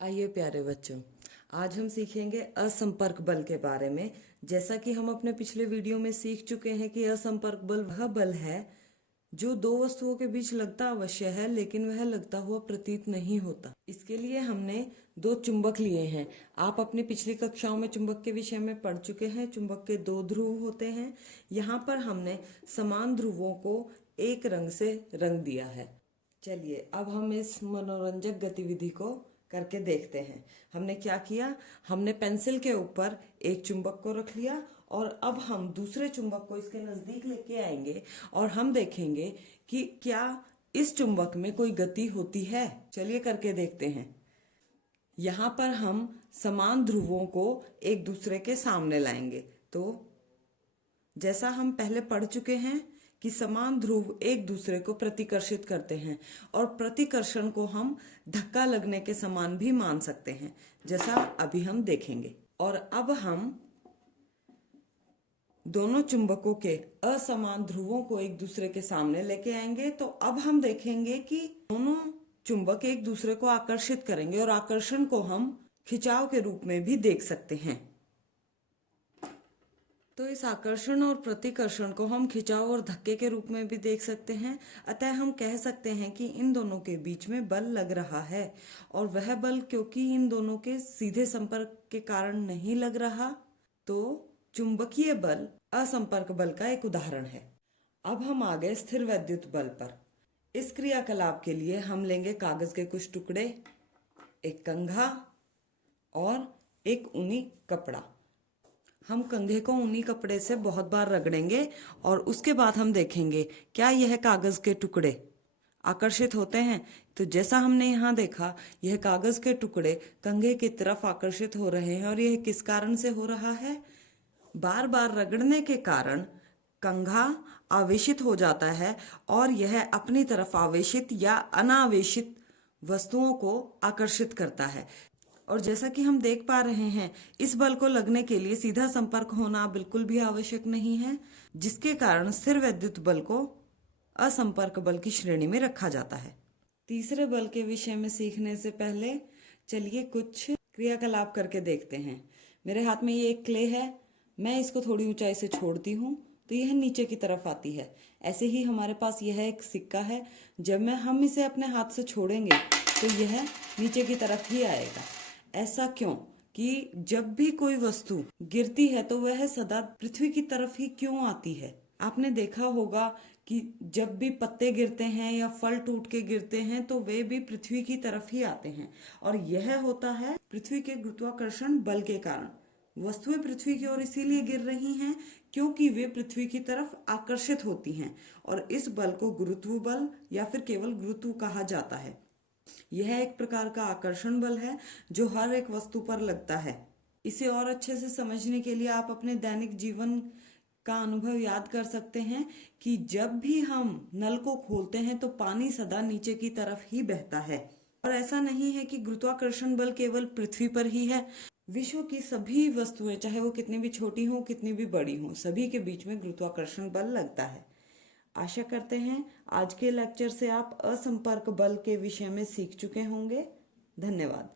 आइए प्यारे बच्चों, आज हम सीखेंगे असंपर्क बल के बारे में। जैसा कि हम अपने पिछले वीडियो में सीख चुके हैं कि असंपर्क बल वह बल है जो दो वस्तुओं के बीच लगता अवश्य है, लेकिन वह लगता हुआ प्रतीत नहीं होता। इसके लिए हमने दो चुंबक लिए हैं। आप अपनी पिछली कक्षाओं में चुंबक के विषय में पढ़ चुके हैं। चुंबक के दो ध्रुव होते हैं। यहाँ पर हमने समान ध्रुवों को एक रंग से रंग दिया है। चलिए अब हम इस मनोरंजक गतिविधि को करके देखते हैं। हमने क्या किया, हमने पेंसिल के ऊपर एक चुंबक को रख लिया और अब हम दूसरे चुंबक को इसके नजदीक लेके आएंगे और हम देखेंगे कि क्या इस चुंबक में कोई गति होती है। चलिए करके देखते हैं। यहाँ पर हम समान ध्रुवों को एक दूसरे के सामने लाएंगे। तो जैसा हम पहले पढ़ चुके हैं कि समान ध्रुव एक दूसरे को प्रतिकर्षित करते हैं और प्रतिकर्षण को हम धक्का लगने के समान भी मान सकते हैं, जैसा अभी हम देखेंगे। और अब हम दोनों चुंबकों के असमान ध्रुवों को एक दूसरे के सामने लेके आएंगे। तो अब हम देखेंगे कि दोनों चुंबक एक दूसरे को आकर्षित करेंगे और आकर्षण को हम खिंचाव के रूप में भी देख सकते हैं। तो इस आकर्षण और प्रतिकर्षण को हम खिंचाव और धक्के के रूप में भी देख सकते हैं। अतः हम कह सकते हैं कि इन दोनों के बीच में बल लग रहा है और वह बल क्योंकि इन दोनों के सीधे संपर्क के कारण नहीं लग रहा, तो चुंबकीय बल असंपर्क बल का एक उदाहरण है। अब हम आ गए स्थिर वैद्युत बल पर। इस क्रियाकलाप के लिए हम लेंगे कागज के कुछ टुकड़े, एक कंघा और एक ऊनी कपड़ा। हम कंघे को ऊनी कपड़े से बहुत बार रगड़ेंगे और उसके बाद हम देखेंगे क्या यह कागज के टुकड़े आकर्षित होते हैं। तो जैसा हमने यहाँ देखा, यह कागज के टुकड़े कंघे की तरफ आकर्षित हो रहे हैं। और यह किस कारण से हो रहा है? बार बार रगड़ने के कारण कंघा आवेशित हो जाता है और यह अपनी तरफ आवेशित या अनावेशित वस्तुओं को आकर्षित करता है। और जैसा कि हम देख पा रहे हैं, इस बल को लगने के लिए सीधा संपर्क होना बिल्कुल भी आवश्यक नहीं है, जिसके कारण स्थिर वैद्युत बल को असंपर्क बल की श्रेणी में रखा जाता है। तीसरे बल के विषय में सीखने से पहले चलिए कुछ क्रियाकलाप करके देखते हैं। मेरे हाथ में ये एक क्ले है, मैं इसको थोड़ी ऊंचाई से छोड़ती हूँ तो यह नीचे की तरफ आती है। ऐसे ही हमारे पास यह एक सिक्का है, जब हम इसे अपने हाथ से छोड़ेंगे तो यह नीचे की तरफ ही आएगा। ऐसा क्यों कि जब भी कोई वस्तु गिरती है तो वह सदा पृथ्वी की तरफ ही क्यों आती है? आपने देखा होगा कि जब भी पत्ते गिरते हैं या फल टूट के गिरते हैं तो वे भी पृथ्वी की तरफ ही आते हैं। और यह होता है पृथ्वी के गुरुत्वाकर्षण बल के कारण। वस्तुएं पृथ्वी की ओर इसीलिए गिर रही हैं क्योंकि वे पृथ्वी की तरफ आकर्षित होती हैं। और इस बल को गुरुत्व बल या फिर केवल गुरुत्व कहा जाता है। यह एक प्रकार का आकर्षण बल है जो हर एक वस्तु पर लगता है। इसे और अच्छे से समझने के लिए आप अपने दैनिक जीवन का अनुभव याद कर सकते हैं कि जब भी हम नल को खोलते हैं तो पानी सदा नीचे की तरफ ही बहता है। और ऐसा नहीं है कि गुरुत्वाकर्षण बल केवल पृथ्वी पर ही है। विश्व की सभी वस्तुएं, चाहे वो कितनी भी छोटी हो कितनी भी बड़ी हो, सभी के बीच में गुरुत्वाकर्षण बल लगता है। आशा करते हैं आज के लेक्चर से आप असंपर्क बल के विषय में सीख चुके होंगे। धन्यवाद।